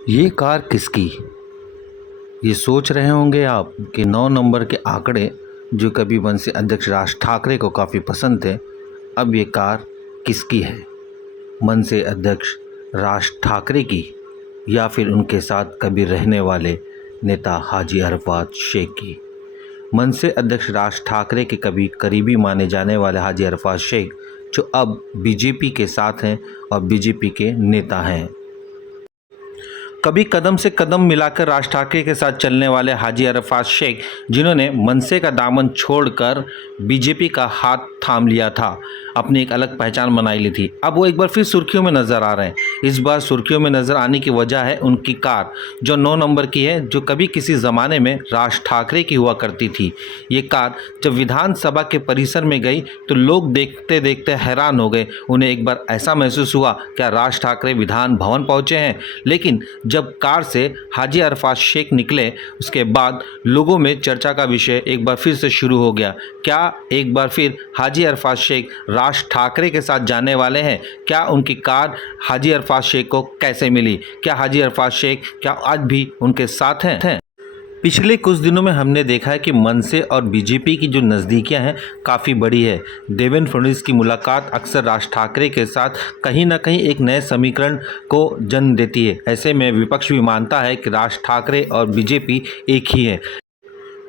ये कार किसकी? ये सोच रहे होंगे आप कि 9 नंबर के आंकड़े जो कभी मनसे अध्यक्ष राज ठाकरे को काफ़ी पसंद थे, अब ये कार किसकी है? मनसे अध्यक्ष राज ठाकरे की या फिर उनके साथ कभी रहने वाले नेता हाजी अरफात शेख की? मनसे अध्यक्ष राज ठाकरे के कभी करीबी माने जाने वाले हाजी अरफात शेख जो अब बीजेपी के साथ हैं और बीजेपी के नेता हैं। कभी कदम से कदम मिलाकर राज ठाकरे के साथ चलने वाले हाजी अरफात शेख जिन्होंने मनसे का दामन छोड़कर बीजेपी का हाथ थाम लिया था, अपनी एक अलग पहचान बनाई ली थी, अब वो एक बार फिर सुर्खियों में नज़र आ रहे हैं। इस बार सुर्खियों में नज़र आने की वजह है उनकी कार जो 9 नंबर की है, जो कभी किसी ज़माने में राज ठाकरे की हुआ करती थी। ये कार जब विधानसभा के परिसर में गई तो लोग देखते देखते हैरान हो गए। उन्हें एक बार ऐसा महसूस हुआ क्या राज ठाकरे विधान भवन पहुँचे हैं। लेकिन जब कार से हाजी अरफात शेख निकले उसके बाद लोगों में चर्चा का विषय एक बार फिर से शुरू हो गया। क्या एक बार फिर हाजी अरफात शेख राज ठाकरे के साथ जाने वाले हैं? क्या उनकी कार हाजी अरफात शेख को कैसे मिली? क्या हाजी अरफात शेख क्या आज भी उनके साथ हैं? पिछले कुछ दिनों में हमने देखा है कि मनसे और बीजेपी की जो नज़दीकियां हैं काफ़ी बड़ी है। देवेंद्र फडणवीस की मुलाकात अक्सर राज ठाकरे के साथ कहीं ना कहीं एक नए समीकरण को जन्म देती है। ऐसे में विपक्ष भी मानता है कि राज ठाकरे और बीजेपी एक ही है।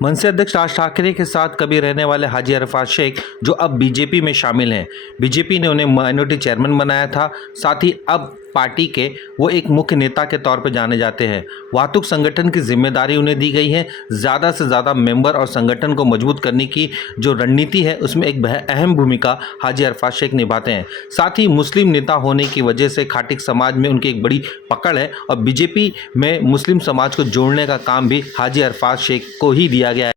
मनसे अध्यक्ष राज ठाकरे के साथ कभी रहने वाले हाजी अरफात शेख जो अब बीजेपी में शामिल हैं, बीजेपी ने उन्हें माइनॉरिटी चेयरमैन बनाया था, साथ ही अब पार्टी के वो एक मुख्य नेता के तौर पर जाने जाते हैं। वाहतुक संगठन की जिम्मेदारी उन्हें दी गई है। ज़्यादा से ज़्यादा मेंबर और संगठन को मजबूत करने की जो रणनीति है उसमें एक अहम भूमिका हाजी अरफात शेख निभाते हैं। साथ ही मुस्लिम नेता होने की वजह से खाटिक समाज में उनकी एक बड़ी पकड़ है और बीजेपी में मुस्लिम समाज को जोड़ने का काम भी हाजी अरफात शेख को ही दिया गया है।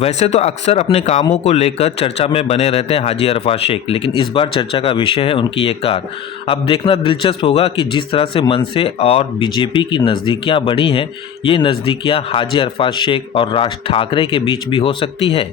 वैसे तो अक्सर अपने कामों को लेकर चर्चा में बने रहते हैं हाजी अरफात शेख, लेकिन इस बार चर्चा का विषय है उनकी ये कार। अब देखना दिलचस्प होगा कि जिस तरह से मनसे और बीजेपी की नज़दीकियां बढ़ी हैं, ये नज़दीकियां हाजी अरफात शेख और राज ठाकरे के बीच भी हो सकती है।